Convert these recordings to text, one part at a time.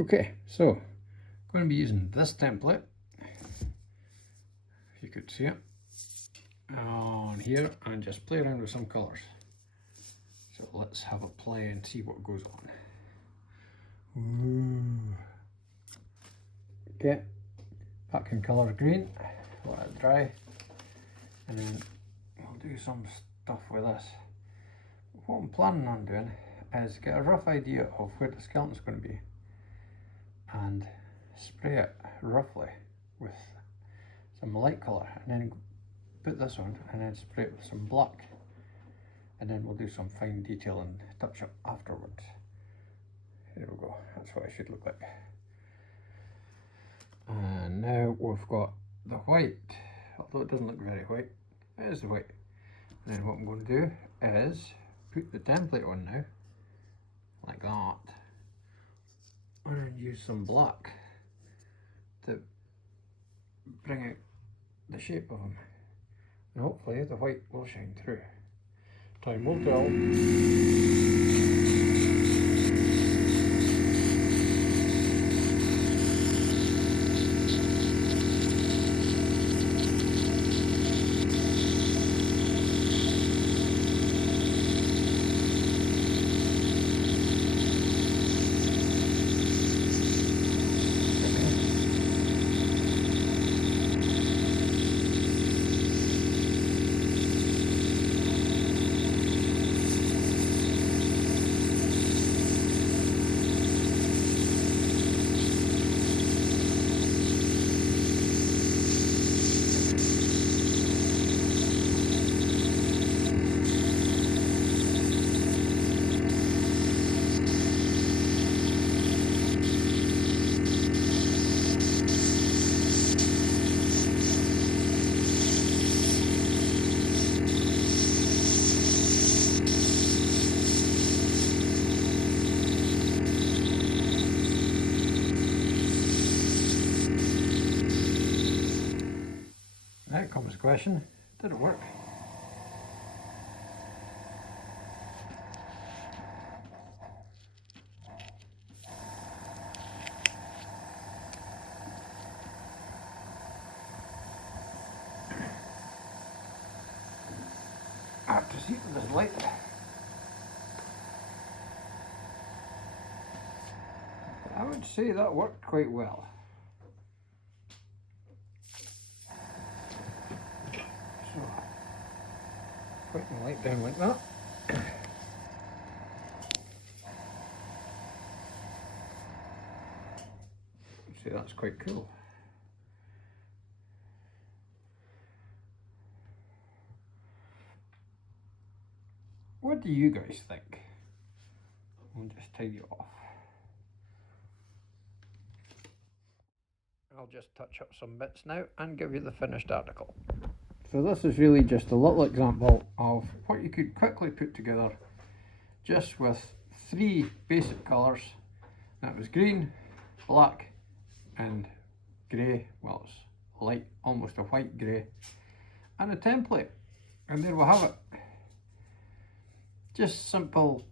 Okay, so I'm going to be using this template, if you could see it, on here, and just play around with some colours. So let's have a play and see what goes on. Ooh. Okay, back in colour green, let it dry, and then we'll do some stuff with this. What I'm planning on doing is get a rough idea of where the skeleton's going to be and spray it roughly with some light colour, and then put this on and then spray it with some black, and then we'll do some fine detail and touch up afterwards. There we go, that's what it should look like. And now we've got the white, although it doesn't look very white, it is the white. And then what I'm going to do is put the template on now, like that, and then use some black to bring out the shape of him, and hopefully the white will shine through. Time will tell. Now comes the question, did it work? I have to see it with this light. I would say that worked quite well. So, putting the light down like that. See, that's quite cool. What do you guys think? I'll just take you off. I'll just touch up some bits now and give you the finished article. So this is really just a little example of what you could quickly put together just with 3 basic colours. That was green, black and grey. Well, it's light, almost a white grey, and a template, and there we have it. Just simple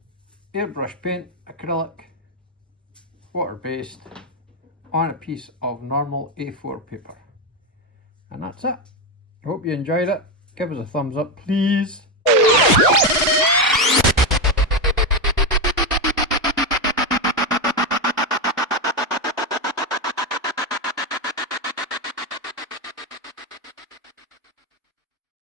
airbrush paint, acrylic, water-based, on a piece of normal A4 paper. And that's it. Hope you enjoyed it. Give us a thumbs up, please.